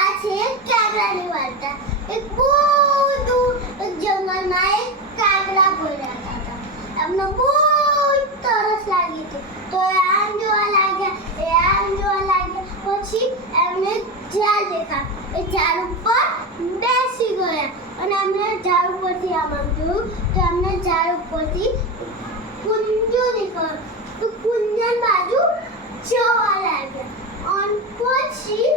આ છે કાગડાની વાર્તા. એક બહુ દૂર જંગલમાં એક કાગડા પડ્યા હતા. એમને બહુ તરસ લાગી હતી તો એ આમ જોવા લાગ્યા. પછી એમને ઝાડ દેખાયું. એ ઝાડ ઉપર બેસી ગયા અને એમને ઝાડ ઉપરથી આમ જોયું તો એમને ઝાડ ઉપરથી કુંજો દેખાયો. તો કુંજન બાજુ જવા લાગ્યા અને પછી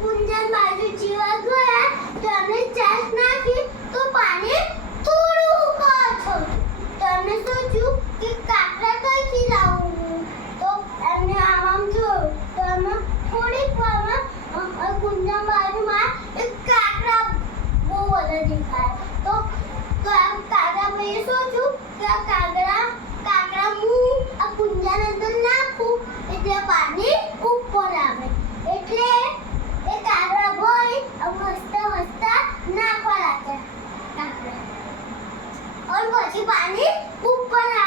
કુંજન બાજુ જીવા ગયા તો એમને ચાંચ નાખી તો પાણી થોડું કાચું. તો એમને સોચ્યું કે કાકડા કઈથી લાવવું. તો એમને આમ જોયું તો એમાં થોડીક વારમાં કુંજન બાજુમાં એક કાકડા બહુ બધા દેખાય. તો આમ કાકડા ભાઈએ સોચ્યું કે આ કાકડા હું આ કુંજન અંદર નાખું એટલે પાણી ઉપર આવે. એટલે એ કાગડા ભાઈ હસતા નાખવા લાગ્યા કાકડા અને પછી પાણી ઉપર આવે.